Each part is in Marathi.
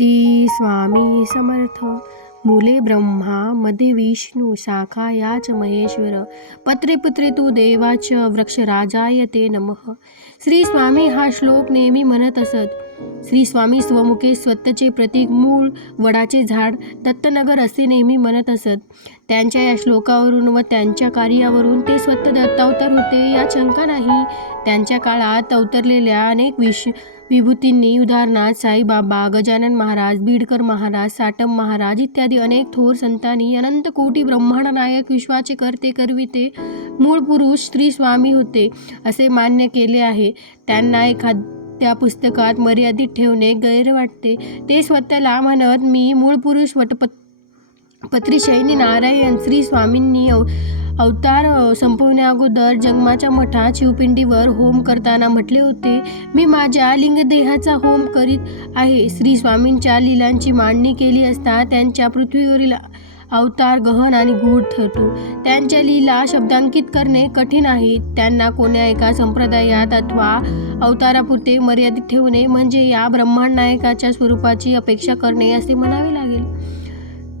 श्री स्वामी समर्थ. मूले ब्रह्मा मध्ये विष्णू शाखा याच महेश्वर पत्रे पुत्रे तू देवाच वृक्षराजाय ते नमः. श्री स्वामी हा श्लोक नेहमी म्हणत असत. श्री स्वामी स्वमुखे स्वतःचे प्रतीक मूळ वडाचे झाड दत्तनगर असे नेहमी म्हणत असत. त्यांच्या या श्लोकावरून व त्यांच्या कार्यावरून ते स्वतः दत्तावतार होते यात शंका नाही. त्यांच्या काळात अवतरलेल्या अनेक विभूतींनी उदाहरणार्थ साईबाबा, गजानन महाराज, बीडकर महाराज, साटम महाराज इत्यादी अनेक थोर संतांनी अनंत कोटी ब्रह्मांड नायक विश्वाचे करते करविते मूळ पुरुष श्री स्वामी होते असे मान्य केले आहे. त्यांना एखाद्या पुस्तकात मर्यादित ठेवणे गैर वाटते. ते स्वतःला म्हणत मी मूळ पुरुष वटपत्री नारायण श्री स्वामींनी अवतार संपवण्याअगोदर जन्माच्या मठात शिवपिंडीवर होम करताना म्हटले होते, मी माझ्या लिंगदेहाचा होम करीत आहे. श्री स्वामींच्या लीलांची मांडणी केली असता त्यांच्या पृथ्वीवरील अवतार गहन आणि गूढ ठरतो. त्यांच्या लीला शब्दांकित करणे कठीण आहे. त्यांना कोण्या एका संप्रदायात अथवा अवतारापुरते मर्यादित ठेवणे म्हणजे या ब्रह्मांड नायकाच्या स्वरूपाची अपेक्षा करणे असे म्हणावे लागेल.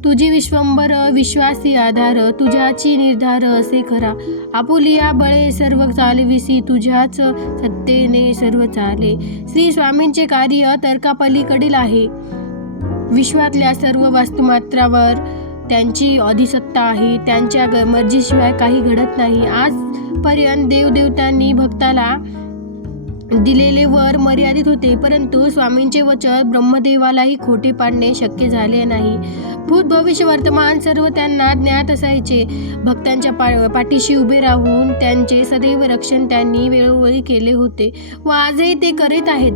तुझी विश्वंभर विश्वासी आधार तुझ्याची निर्धार असे खरा. आपुलिया बळे सर्व चालविसी तुझ्याच सत्तेने सर्व चाले. श्री स्वामींचे कार्य तर्कापलीकडील आहे. विश्वातल्या सर्व वस्तुमात्रावर त्यांची अधिसत्ता आहे. त्यांच्या मर्जीशिवाय काही घडत नाही. आजपर्यंत देवदेवतांनी भक्ताला दिलेले वर मर्यादित होते, परंतु स्वामींचे वचन ब्रह्मदेवालाही खोटे पाडणे शक्य झाले नाही. भूत भविष्य वर्तमान सर्व त्यांना ज्ञात असायचे. भक्तांच्या पाठीशी उभे राहून त्यांचे सदैव रक्षण त्यांनी वेळोवेळी केले होते व आजही ते करीत आहेत.